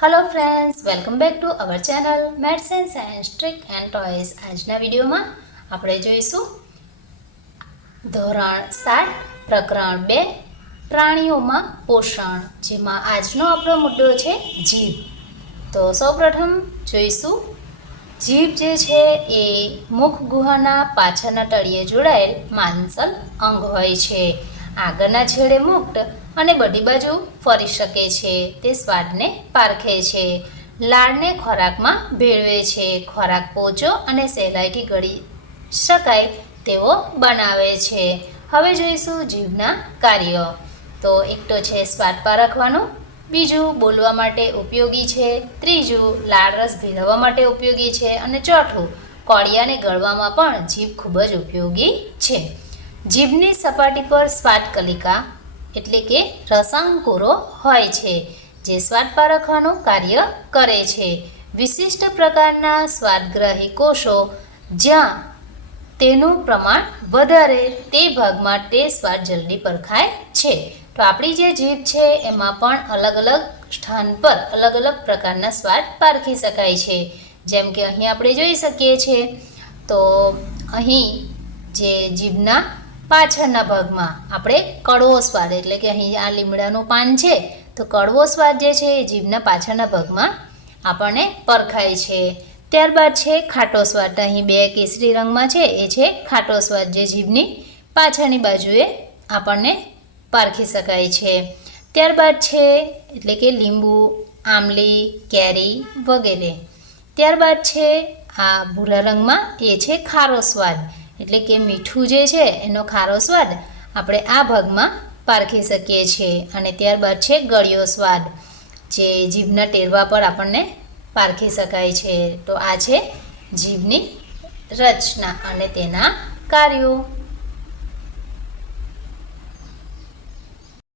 Hello friends, welcome back to our channel maths and science trick and toys. आजना video में આપણે જોઈશું ધોરણ 7 પ્રકરણ 2 પ્રાણીઓમાં પોષણ, જેમાં આજનો આપણો મુદ્દો છે જીભ। તો સૌપ્રથમ જોઈશું જીભ જે છે એ મુખ ગુહાના પાછળના તળિયે જોડાયેલ માંસલ અંગ હોય છે। આગળના છેડે મુક્ત અને બધી બાજુ ફરી શકે છે। તે સ્વાદને પારખે છે, લાળને ખોરાકમાં ભેળવે છે, ખોરાક પોચો અને સહેલાઈથી ગળી શકાય તેવો બનાવે છે। હવે જોઈશું જીભના કાર્યો। તો એક તો છે સ્વાદ પારખવાનું, બીજું બોલવા માટે ઉપયોગી છે, ત્રીજું લાળ રસ ભેળવવા માટે ઉપયોગી છે, અને ચોથું કોળિયાને ગળવામાં પણ જીભ ખૂબ જ ઉપયોગી છે। જીભની સપાટી પર સ્વાદ કલિકા એટલે કે રસાંકુરો હોય છે, જે સ્વાદ પારખવાનું કાર્ય કરે છે। વિશિષ્ટ પ્રકારના સ્વાદગ્રાહી કોષો જ્યાં તેનું પ્રમાણ વધારે તે ભાગમાં તે સ્વાદ જલ્દી પરખાય છે। તો આપણી જે જીભ છે એમાં પણ અલગ અલગ સ્થાન પર અલગ અલગ પ્રકારના સ્વાદ પારખી શકાય છે। જેમ કે અહીં આપણે જોઈ શકીએ છીએ, તો અહીં જે જીભના પાછળના ભાગમાં આપણે કડવો સ્વાદ એટલે કે અહીં આ લીમડાનું પાન છે તો કડવો સ્વાદ જે છે એ જીભના પાછળના ભાગમાં આપણને પરખાય છે। ત્યારબાદ છે ખાટો સ્વાદ, અહીં બે કેસરી રંગમાં છે એ છે ખાટો સ્વાદ, જે જીભની પાછળની બાજુએ આપણને પારખી શકાય છે। ત્યારબાદ છે એટલે કે લીંબુ, આમલી, કેરી વગેરે। ત્યારબાદ છે આ ભૂરા રંગમાં એ છે ખારો સ્વાદ, એટલે કે મીઠું જે છે એનો ખારો સ્વાદ આપણે આ ભાગમાં પારખી શકીએ છીએ। અને ત્યારબાદ છે ગળ્યો સ્વાદ, જે જીભના ટેરવા પર આપણને પારખી શકાય છે। તો આ છે જીભની રચના અને તેના કાર્યો।